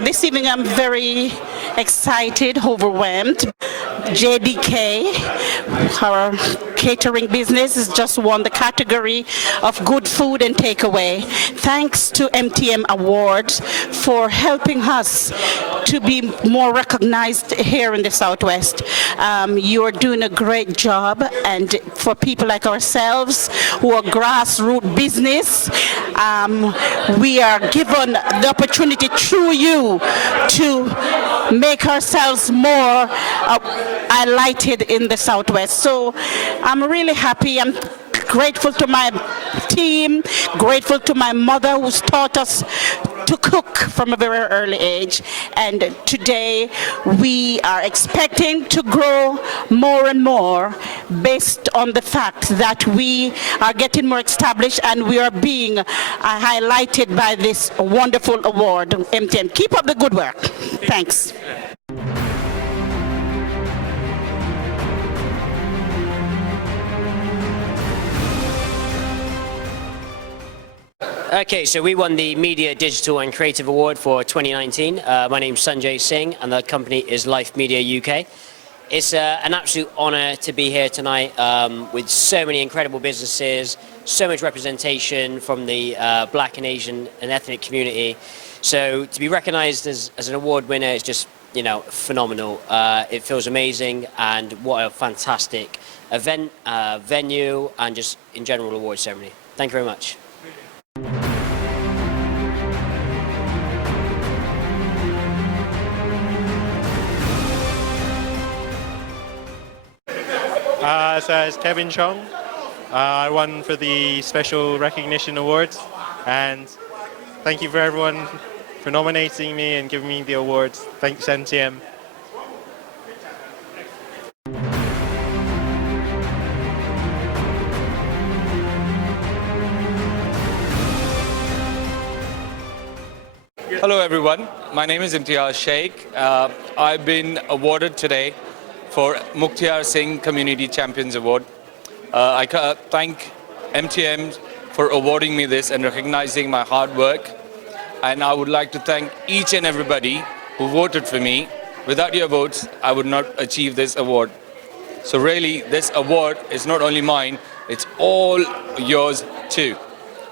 This evening I'm very excited, overwhelmed. JDK, our catering business, has just won the category of good food and takeaway. Thanks to MTM Awards for helping us to be more recognized here in the Southwest. You are doing a great job, and for people like ourselves who are grassroots business, we are given the opportunity through you to make ourselves more highlighted in the Southwest. So I'm really happy. I'm grateful to my team, grateful to my mother who's taught us to cook from a very early age, and today we are expecting to grow more and more based on the fact that we are getting more established and we are being highlighted by this wonderful award. MTM, keep up the good work. Thanks. Okay, so we won the Media, Digital and Creative Award for 2019. My name's Sanjay Singh and the company is Life Media UK. It's an absolute honour to be here tonight with so many incredible businesses, so much representation from the Black and Asian and ethnic community. So to be recognised as an award winner is just, you know, phenomenal. It feels amazing, and what a fantastic event, venue, and just in general award ceremony. Thank you very much. So as Kevin Chong, I won for the Special Recognition Awards, and thank you for everyone for nominating me and giving me the awards. Thanks, MTM. Hello everyone, my name is MTM Sheikh. I've been awarded today for Mukhtiar Singh Community Champions Award. I thank MTM for awarding me this and recognizing my hard work. And I would like to thank each and everybody who voted for me. Without your votes, I would not achieve this award. So really, this award is not only mine, it's all yours too.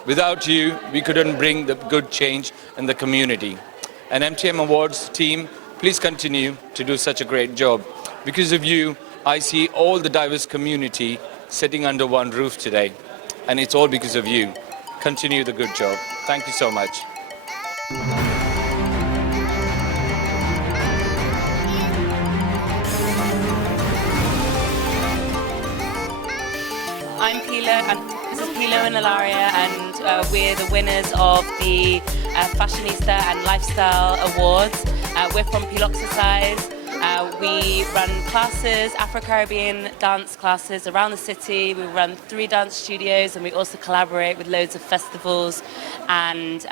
Without you, we couldn't bring the good change in the community. And MTM Awards team, please continue to do such a great job. Because of you, I see all the diverse community sitting under one roof today. And it's all because of you. Continue the good job. Thank you so much. I'm Pilo, and this is Pilo and Ilaria, and we're the winners of the Fashionista and Lifestyle Awards. We're from Piloxercise. We run classes, Afro-Caribbean dance classes around the city. We run 3 dance studios, and we also collaborate with loads of festivals and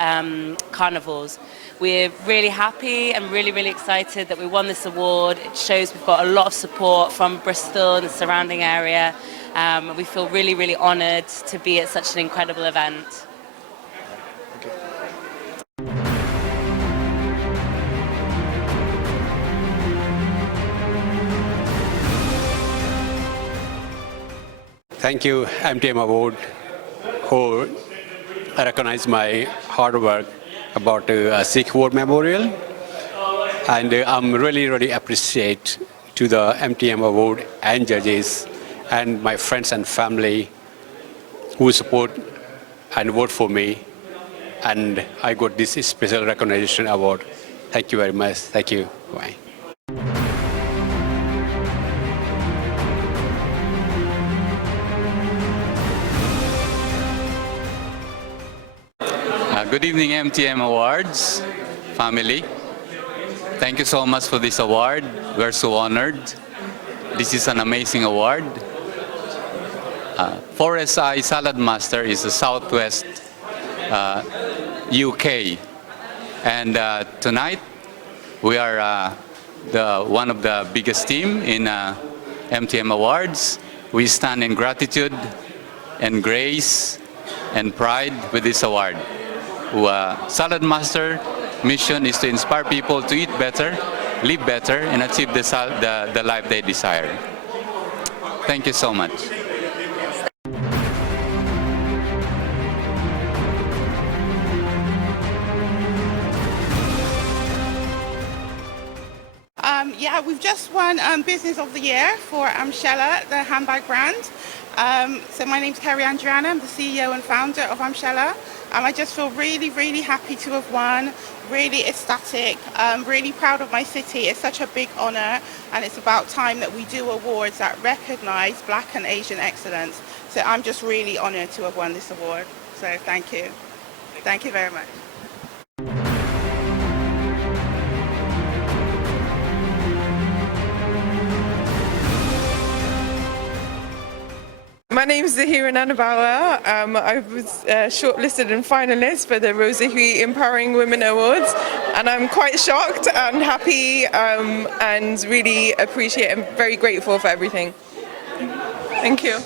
carnivals. We're really happy and really excited that we won this award. It shows we've got a lot of support from Bristol and the surrounding area. We feel really honoured to be at such an incredible event. Thank you, MTM Award, who recognize my hard work about Sikh War Memorial. And I'm really appreciate to the MTM Award and judges and my friends and family who support and vote for me. And I got this special recognition award. Thank you very much. Thank you. Bye. Good evening, MTM Awards family. Thank you so much for this award. We're so honored. This is an amazing award. Forest Salad Master is a Southwest UK, and tonight we are one of the biggest team in MTM Awards. We stand in gratitude and grace and pride with this award. Salad Master mission is to inspire people to eat better, live better, and achieve the life they desire. Thank you so much. Yeah, we've just won Business of the Year for Amshella, the handbag brand. So my name's Kerry Andriana, I'm the CEO and founder of Amshella. I just feel really, really happy to have won, really ecstatic, really proud of my city. It's such a big honour, and it's about time that we do awards that recognise Black and Asian excellence. So I'm just really honoured to have won this award. So thank you. Thank you very much. My name is Zahira Nanabauer. I was shortlisted and finalist for the Rosahui Empowering Women Awards, and I'm quite shocked and happy and really appreciate and very grateful for everything. Thank you.